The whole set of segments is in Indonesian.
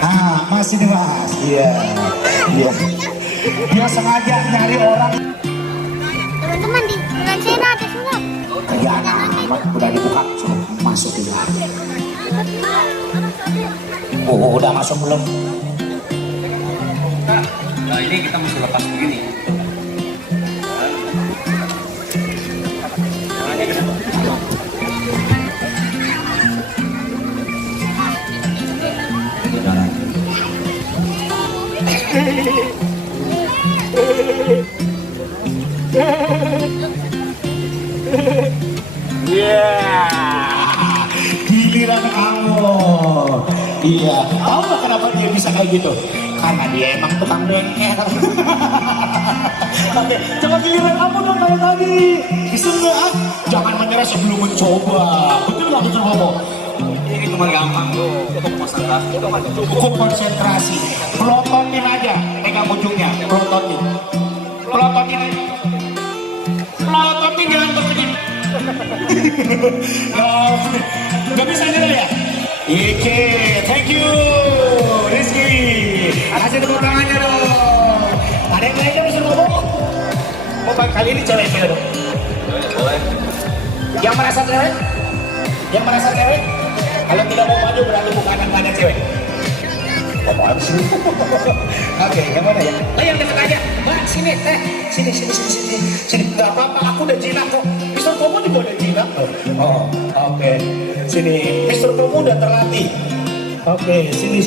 Ah, masih nih mas. Iya, iya. Dia sengaja nyari orang. Teman-teman di bulan Sena ada sulap. Ya, amat udah dibuka, suruh masukin. Oh, udah masuk belum? Nah ini kita mesti lepas begini. Giliran kamu. Iya, tahu nggak kenapa dia bisa kayak gitu? Karena dia emang tukang bengkel. Oke, coba giliran kamu dong kayak tadi. Bisa nggak? Jangan menyerah sebelum mencoba. Betul nggak betul kamu? Ini cuma gampang tuh, untuk konsentrasi. Cukup konsentrasi. Pelototin aja, pegang ujungnya. Pelototin. Pelototin aja. Pelototin jangan berkedip. Gak bisa dulu ya? Oke, thank you Rizky. Kasih tepuk tangannya dong. Ada yang lainnya bisa ngomong? Mau kali ini cewek dong? Boleh. Yang merasa cewek? Yang merasa cewek? Kalau tidak mau maju berarti bukan banyak cewek. Apaan sih? Oke, yang mana ya? Oh, yang dekat aja. Mbak, sini, sini. Gak apa-apa, aku udah jinak kok. Mister Pomo juga udah jinak kok. Oh, oke. Sini, Mister Pomo udah terlatih. Oke, sini.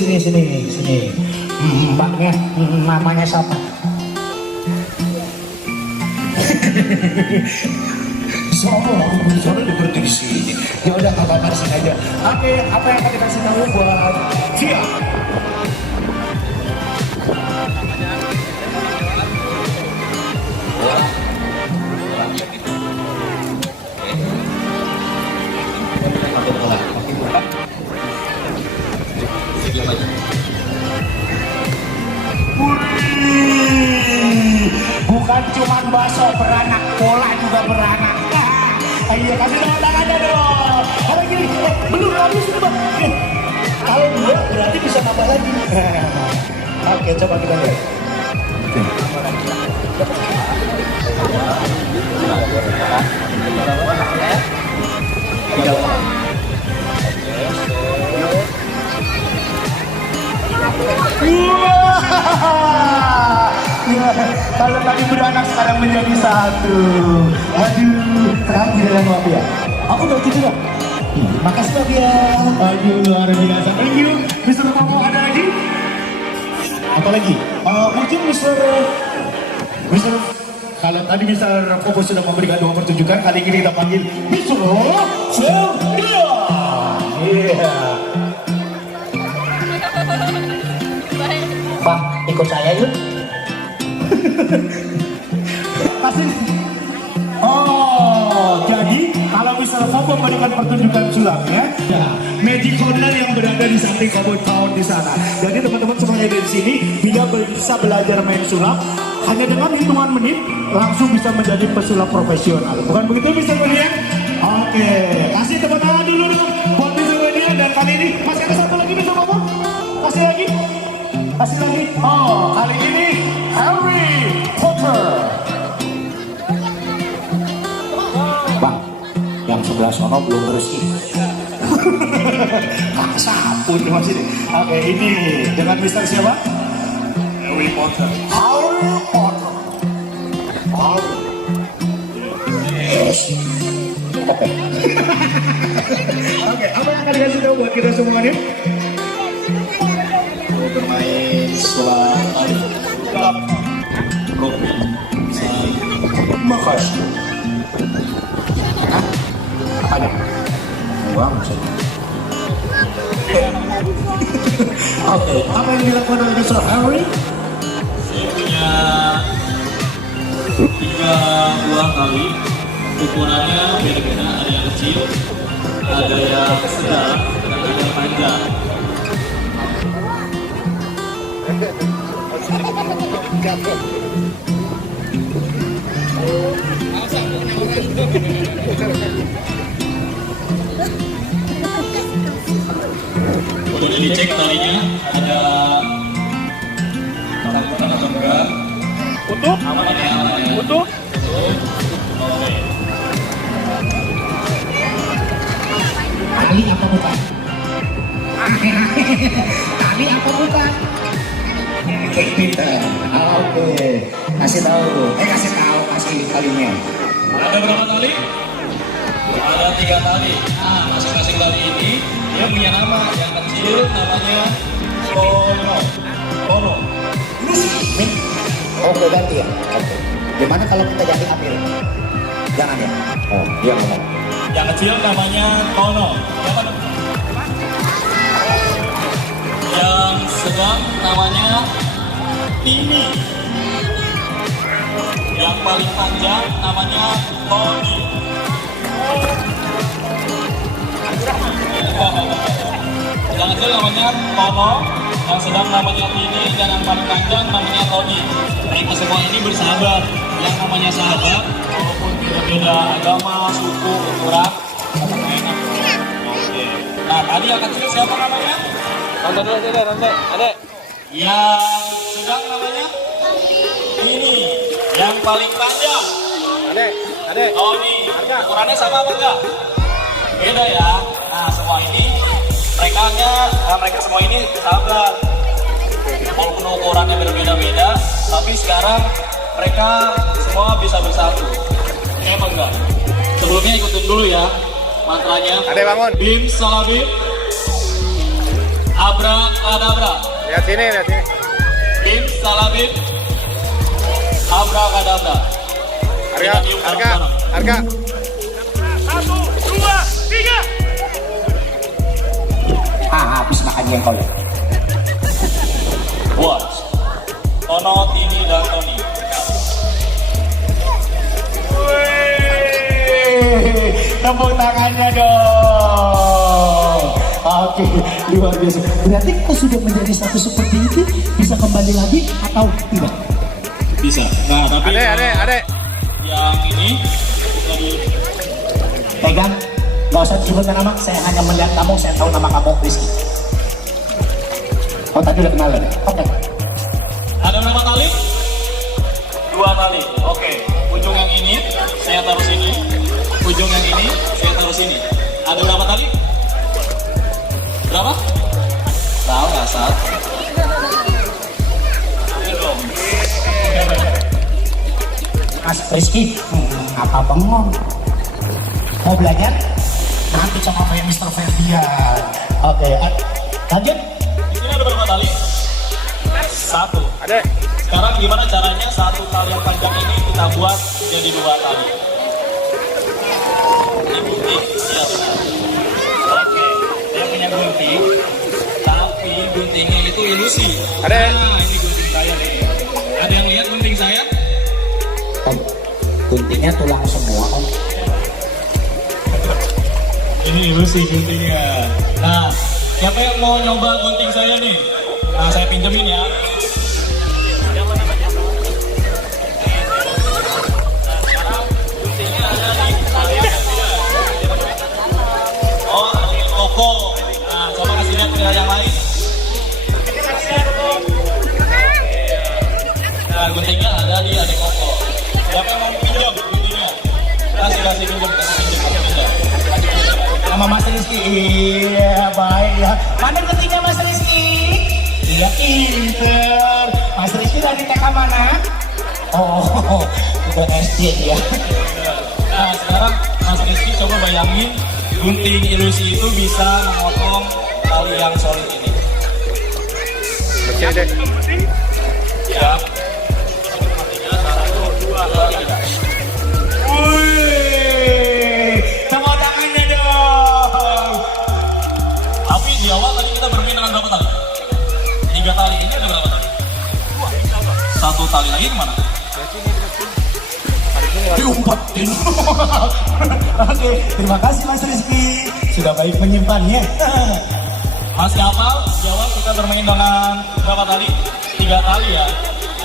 Mbaknya, namanya siapa? Soalnya berhenti di sini. Ya udah, nggak apa-apa, di sini aja. Oke, apa yang akan dikasih tahu buat Cia? Bukan cuma bakso beranak, bola juga beranak. Iya, kasih tepuk tangannya dong. Kalau gini, belum habis itu bang. Kalau dua berarti bisa nambah lagi. Oke, coba kita lihat. Ya, kalau tadi beranak sekarang menjadi satu. Aduh, sekarang giliran Wabia. Aku udah gitu dong. Makasih Wabia. Aduh, luar biasa. Thank you. Mister Pomo ada lagi? Apa lagi? Mungkin Mister kalau tadi Mister Pomo sudah memberikan 2 pertunjukan, kali ini kita panggil Mister Celia. Iya. Pak, ikut saya yuk. Kasih. Oh, jadi kalau misalnya kamu memberikan pertunjukan sulapnya, ya, Magic Corner yang berada di samping Cowboy Town di sana. Jadi teman-teman semuanya dari sini bisa belajar main sulap hanya dengan hitungan menit langsung bisa menjadi pesulap profesional. Bukan begitu, Mister Median? Oke, kasih tepuk tangan dulu dong buat Mister Median. Dan kali ini masih ada satu lagi Mister Bobo. Kasih lagi. Oh, kali ini Harry Potter. Bang, yang sebelah sono belum bersih. Sapu nih masih. Oke, ini dengan Mister siapa? Harry Potter. Yes. Oke. Oke, apa yang akan dikasih tahu buat kita semua nih? Bermain sulap kopi. Makasih. Ada? Uang saja. Oke, apa yang dilakukan oleh Mr. Harry? Saya punya 3 buah kali. Ukurannya beda-beda, ada yang kecil, ada yang sedang, dan ada yang panjang. Jadi cek talinya ada takutan atau enggak. Utuh? Aman ini aman ya. Utuh? Oke. Tali apa bukan? Tali apa bukan? Oke, pinter. Oke, kasih tahu. Kasih talinya. Ada berapa tali? Ada 3 tali. Nah, masing-masing tali ini dia punya nama. Yang kecil namanya Kono. Kono. Oke, ganti ya. Oke. Gimana kalau kita ganti ambil? Jangan ya. Oh, dia ngomong. Yang kecil namanya Kono. Yang sedang namanya Tini. Yang paling panjang namanya Tony. Yang kecil namanya Kono, yang sedang namanya Tini, dan yang paling panjang namanya Tony. Mereka semua ini bersahabat. Yang namanya sahabat, walaupun beda-beda agama, suku, ukuran, tetap enak. Oke. Nah, tadi yang kecil siapa namanya? Nonton dulu sih, nonton. Adek. Yang sedang namanya ini. Yang paling panjang Adek. Tony. Ukurannya sama apa enggak? Beda ya. Nah, semua ini mereka semua ini sahabat. Walaupun ukurannya berbeda-beda, tapi sekarang mereka semua bisa bersatu. Ini apa enggak? Sebelumnya ikutin dulu ya mantranya. Adek bangun. Bim salabim. Abrakadabra. Lihat sini. Bim salabim. Abrakadabra. Harga. 1, 2, 3. Habis makan jengkol. Buat Tono, Tini, dan Tony. Tepuk tangannya dong. Oke, luar biasa. Berarti kau sudah menjadi status seperti itu, bisa kembali lagi atau tidak? Bisa. Nah, tapi Adek. yang ini tadi Pegang, nggak usah disebutkan nama. Saya hanya melihat kamu, saya tahu nama kamu Rizky. Oh tadi udah kenalan. Oke. ada berapa tali? 2 tali. Oke. Ujung yang ini saya taruh sini. Ujung yang ini saya taruh sini. Ada berapa tali? Berapa? Tahu nggak saat? Ayo dong. Mas Rizky, apa bengong? Mau belajar? Nanti sama kayak Mr. Ferdian. Oke, lanjut. Di sini ada berapa tali? 1. Adek. Sekarang gimana caranya 1 tali yang panjang ini kita buat jadi 2 tali? Ini gunting, iya benar. Oke, saya punya gunting, tapi guntingnya itu ilusi. Ada. Nah, ini gunting saya nih. Ada yang lihat gunting saya? Om, guntingnya tulang semua om. Ini ilusi guntingnya. Nah, siapa yang mau nyoba gunting saya nih? Nah, saya pinjemin ya. Oh, Koko. Nah, coba kasih lihat ke yang lain. Nah, guntingnya ada di adik Koko. Siapa yang mau pinjam guntingnya? Kasih pinjam. Nama Mas Rizky. Iya, baik ya. Mana guntingnya Mas Rizky? Iya, pinter. Mas Rizky dari TK mana? Oh, udah SD ya. Nah, sekarang Mas Rizky coba bayangin gunting ilusi itu bisa memotong tali yang solid ini. Oke deh. Ya. Wih, tepuk tangannya dong. Tapi di awal tadi kita bermain dengan berapa tali? 3 tali. Ini ada berapa tali? 1 tali lagi kemana? Diumpetin. Oke, terima kasih Mas Rizky sudah baik menyimpannya. Masih hafal? Jawab, kita bermain dengan berapa tali? 3 tali ya.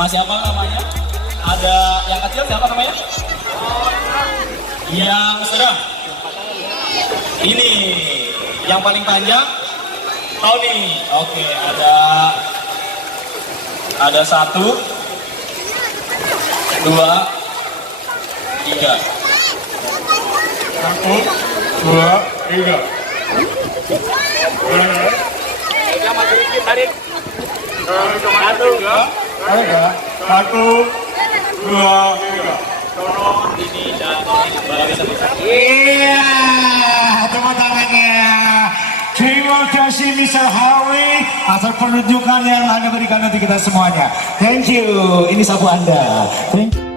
Masih hafal namanya? Ada yang kecil siapa namanya? Yang sedang. Ini yang paling panjang Tony. Oke, ada 1, 2, 3. 1, 2, 3. Tarik. 1, 2, 3. Ini dan kembali bisa. Iya, tepuk tangannya. Terima kasih Mr. Harvey atas penunjukan yang Anda berikan nanti kita semuanya. Thank you. Ini sapu Anda. Thank you.